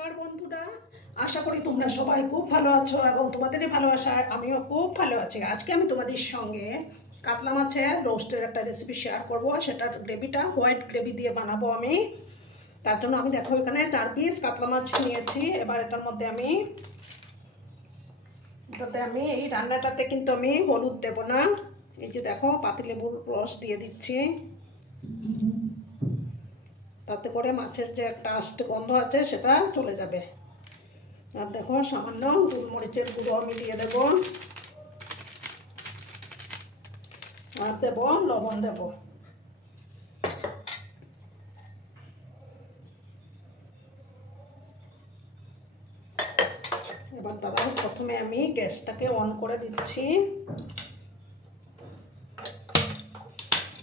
নমস্কার বন্ধুরা, আশা করি তোমরা সবাই খুব ভালো আছো এবং তোমাদেরই ভালোবাসায় আমিও খুব ভালো আছি। আজকে আমি তোমাদের সঙ্গে কাতলা মাছের রোস্টের একটা রেসিপি শেয়ার করব। সেটার গ্রেভিটা হোয়াইট গ্রেভি দিয়ে বানাবো আমি। তার জন্য আমি দেখো এখানে 4 পিস কাতলা মাছ নিয়েছি। এবার এটার মধ্যে আমি এই রান্নাটাতে কিন্তু আমি হলুদ দেব না। এই যে দেখো পাতিলেবুর রস দিয়ে দিচ্ছি, তাতে করে মাছের যে একটা আস্তে গন্ধ আছে সেটা চলে যাবে। আর দেখো সামান্য গোলমরিচের গুঁড়ো আমি দিয়ে দেব, আর দেব লবণ দেব। এবার দাঁড়াও, প্রথমে আমি গ্যাসটাকে অন করে দিচ্ছি।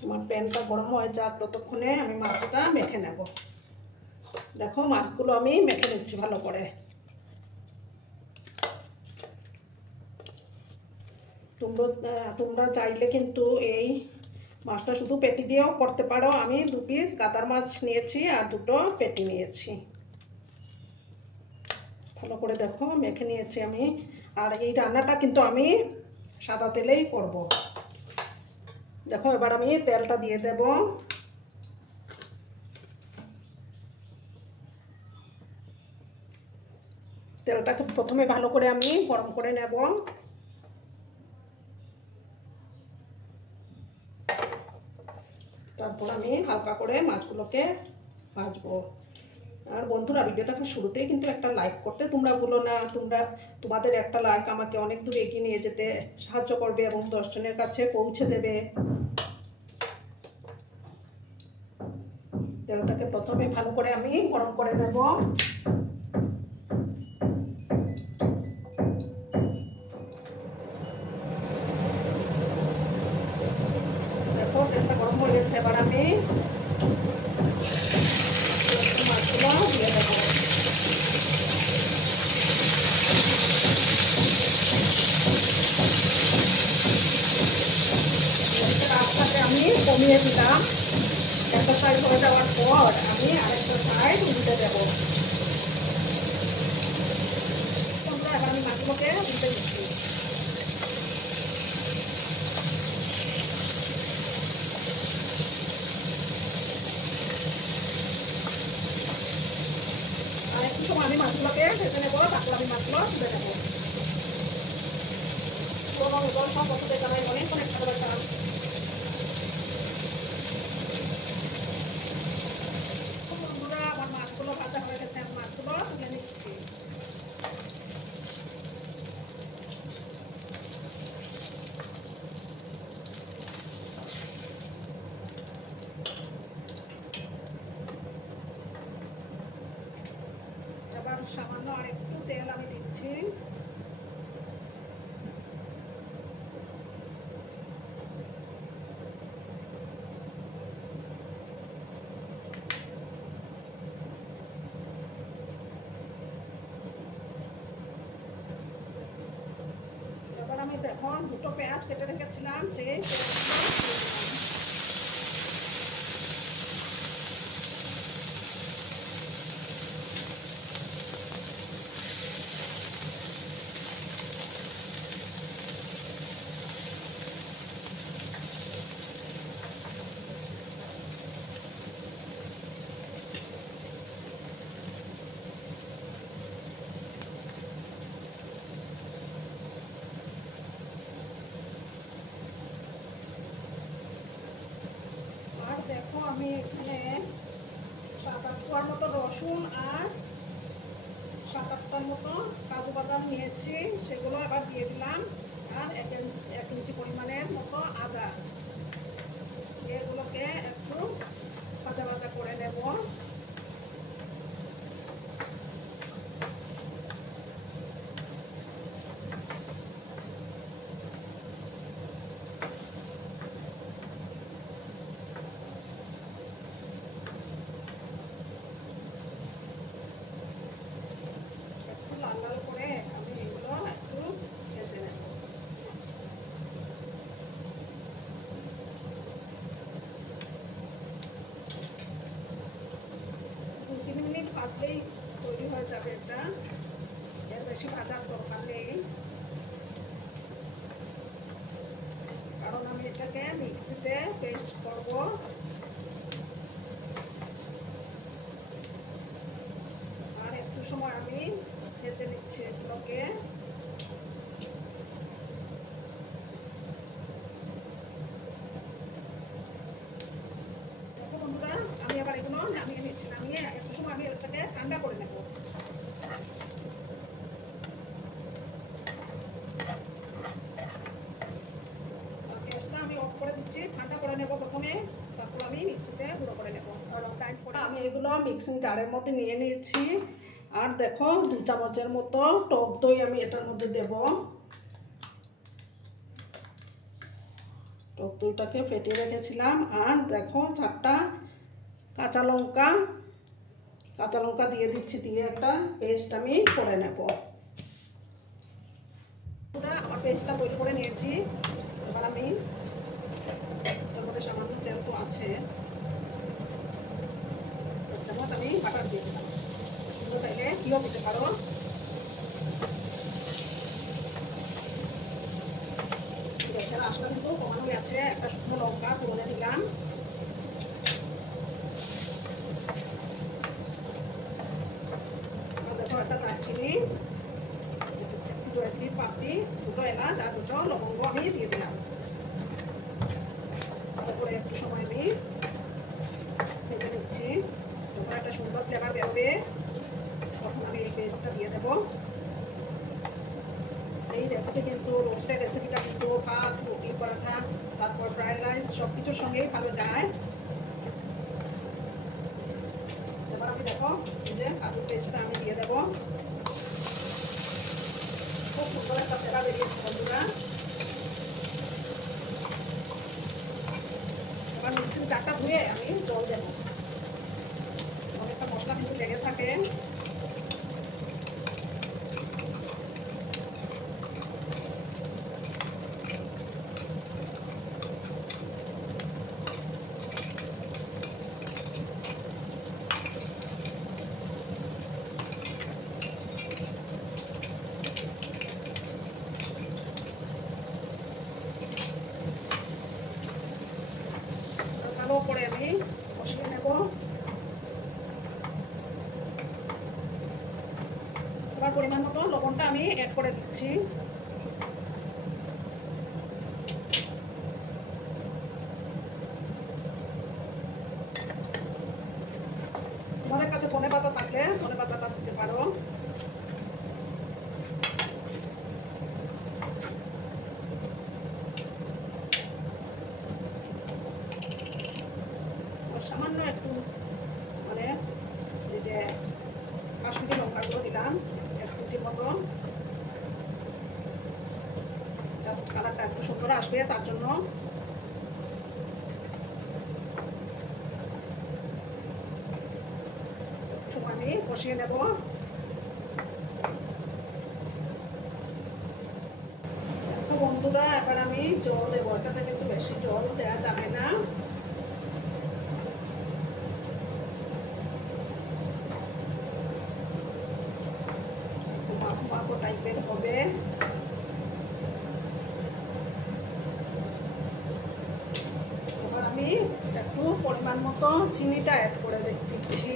আমার প্যানটা গরম হয়ে যাক ততক্ষণে আমি মাছটা মেখে নেব। দেখো মাছগুলো আমি মেখে নিচ্ছি ভালো করে। তোমরা চাইলে কিন্তু এই মাছটা শুধু পেটি দিয়েও করতে পারো। আমি 2 পিস কাতলা মাছ নিয়েছি আর 2টো পেটি নিয়েছি। ভালো করে দেখো মেখে নিয়েছি আমি। আর এই রান্নাটা কিন্তু আমি সাদা তেলেই করব। দেখো এবার আমি তেলটা দিয়ে দেব। তেলটাকে প্রথমে ভালো করে আমি গরম করে নেব। তারপর আমি হালকা করে মাছগুলোকে ভাজবো। আর বন্ধুরা, ভিডিওটাকে শুরুতেই কিন্তু একটা লাইক করতে তোমরা ভুলো না। তোমাদের একটা লাইক আমাকে অনেক দূর এগিয়ে নিয়ে যেতে সাহায্য করবে এবং 10 জনের কাছে পৌঁছে দেবে। তেলটাকে প্রথমে ভালো করে আমি গরম করে নেব। দেখো তেলটা গরম হয়ে গেছে। এবার আমি মাছগুলো দিয়ে দেবো। রাস্তাতে আমি কমিয়ে দিলাম। একটা সাইড হয়ে যাওয়ার পর আমি আরেকটা সাইড উল্টে দেবো। তোমরা এবার আমি মাছগুলোকে উল্টে দিচ্ছি। আর একটু সময় আমি মাছগুলোকে ভেজে নেবো, তারপর আমি মাছগুলো তুলে নেবো। পুরোনো নতুন সব বছরের জানাই অনেক ভালোবাসা। বন্ধুরা, আমার মাছগুলো ভাজা হয়ে গেছে। আমি মাছগুলো তুলে নিচ্ছি। এবার সামান্য আর একটু তেল আমি দিচ্ছি। এবার আমি দেখো 2টো পেঁয়াজ কেটে রেখেছিলাম, সেই দেখো আমি এখানে 7-8 কোয়ার মতো রসুন আর 7-8টার মতো কাজু বাদাম নিয়েছি, সেগুলো এবার দিয়ে দিলাম। আর 1 ইঞ্চি পরিমাণের মতো আদা, এগুলোকে একটু ভাজা ভাজা করে নেব। লাল লাল করে আমি এগুলো একটু ভেজে নেব। বেশি ভাজার দরকার নেই, কারণ আমি এটাকে মিক্সিতে পেস্ট করব। আর একটু সময় আমি ভেজে নিচ্ছি এগুলোকে। বন্ধুরা আমি আবার এগুলো নামিয়ে নিচ্ছি, নামিয়ে একটু সময় আমি এটাকে ঠান্ডা করে নেব। গ্যাসটা আমি অফ করে দিচ্ছি, ঠান্ডা করে নেব প্রথমে, তারপর আমি মিক্সিতে গুঁড়ো করে নেব। আমি এগুলো মিক্সিং জারের মধ্যে নিয়ে নিয়েছি। আর দেখো 2 চামচের মতো টক দই আমি এটার মধ্যে দেব। টক দইটাকে ফেটিয়ে রেখেছিলাম। আর দেখো 4টা কাঁচা লঙ্কা দিয়ে দিচ্ছি, দিয়ে একটা পেস্ট আমি করে নেব। আমার পেস্টটা তৈরি করে নিয়েছি। এবার আমি এর মধ্যে সামান্য তেল তো আছে, চামচ আমি বাটার দিয়ে দিলাম। তোমরা চাইলে ঘিও দিতে পারো। গ্যাসের আঁচটা কিন্তু কমানোই আছে। একটা শুকনো লঙ্কা তুলে নিলাম। দেখো একটা দারচিনি, জয়ত্রী পাপড়ি, 2টো এলাচ আর 2টো লবঙ্গ আমি দিয়ে দিলাম। তারপরে একটু সময় আমি ভেজে নিচ্ছি। যখন একটা সুন্দর ফ্লেভার বেরোবে তখন আমি এই পেস্টটা দিয়ে দেবো। এই রেসিপি কিন্তু রোস্টের রেসিপিটা কিন্তু ভাত, রুটি, পরোটা, তারপর ফ্রাইড রাইস সব কিছুর সঙ্গেই ভালো যায়। এবার আমি দেখো এই যে কাজুর পেস্টটা আমি দিয়ে দেবো। খুব সুন্দর একটা ফ্লেভার বেরিয়েছে বন্ধুরা। এবার মিক্সির জারটা ধুয়ে আমি জল দেবো। অনেকটা মশলা কিন্তু লেগে থাকে। ভালো করে আমি কষিয়ে নেব। এবার পরিমাণ মতো লবণটা আমি অ্যাড করে দিচ্ছি। তোমাদের কাছে ধনেপাতা থাকলে ধনেপাতাটা দিতে পারো। সামান্য একটু মানে এই যে কাশ্মীরি লঙ্কাগুলো দিলাম 1 চিমটির মতন। জাস্ট কালারটা একটু সুন্দর আসবে তার জন্য। সময় আমি কষিয়ে নেব। দেখো বন্ধুরা এবার আমি জল দেবো। এটাতে কিন্তু বেশি জল দেওয়া যাবে না। মাখো টাইপের হবে। এবার আমি একটু পরিমাণ মতো চিনিটা অ্যাড করে দিচ্ছি।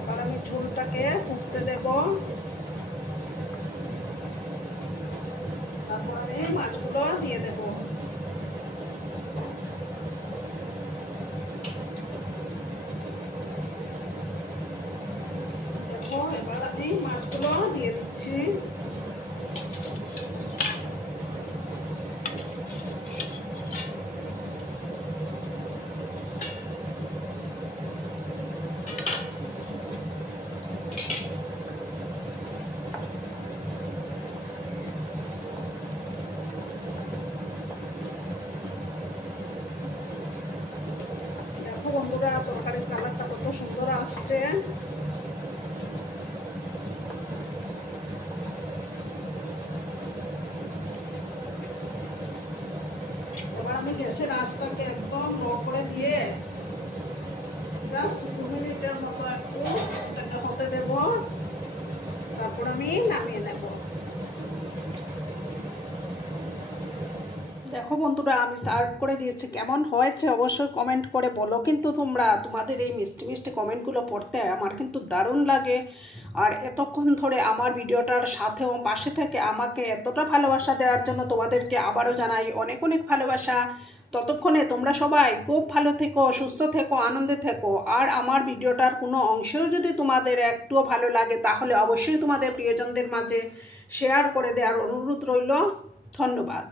এবার আমি ঝোলটাকে ফুটতে দেব। তারপর আমি মাছগুলো দিয়ে দেব। দেখো এবার আমি মাছগুলো দিয়ে দিচ্ছি। বন্ধুরা তরকারির কালারটা কত সুন্দর আসছে। আমি গ্যাসের আঁচটাকে একদম লো করে দিয়ে জাস্ট 2 মিনিটের মতো একটু এটাকে হতে দেব, তারপর আমি নামিয়ে নেব। দেখো বন্ধুরা, আমি সার্ভ করে দিয়েছি। কেমন হয়েছে অবশ্যই কমেন্ট করে বলো কিন্তু তোমরা। তোমাদের এই মিষ্টি মিষ্টি কমেন্টগুলো পড়তে আমার কিন্তু দারুণ লাগে। আর এতক্ষণ ধরে আমার ভিডিওটার সাথেও পাশে থেকে আমাকে এতটা ভালোবাসা দেওয়ার জন্য তোমাদেরকে আবারও জানাই অনেক অনেক ভালোবাসা। ততক্ষণে তোমরা সবাই খুব ভালো থেকো, সুস্থ থেকো, আনন্দে থেকো। আর আমার ভিডিওটার কোনো অংশেও যদি তোমাদের একটুও ভালো লাগে তাহলে অবশ্যই তোমাদের প্রিয়জনদের মাঝে শেয়ার করে দেওয়ার অনুরোধ রইল। ধন্যবাদ।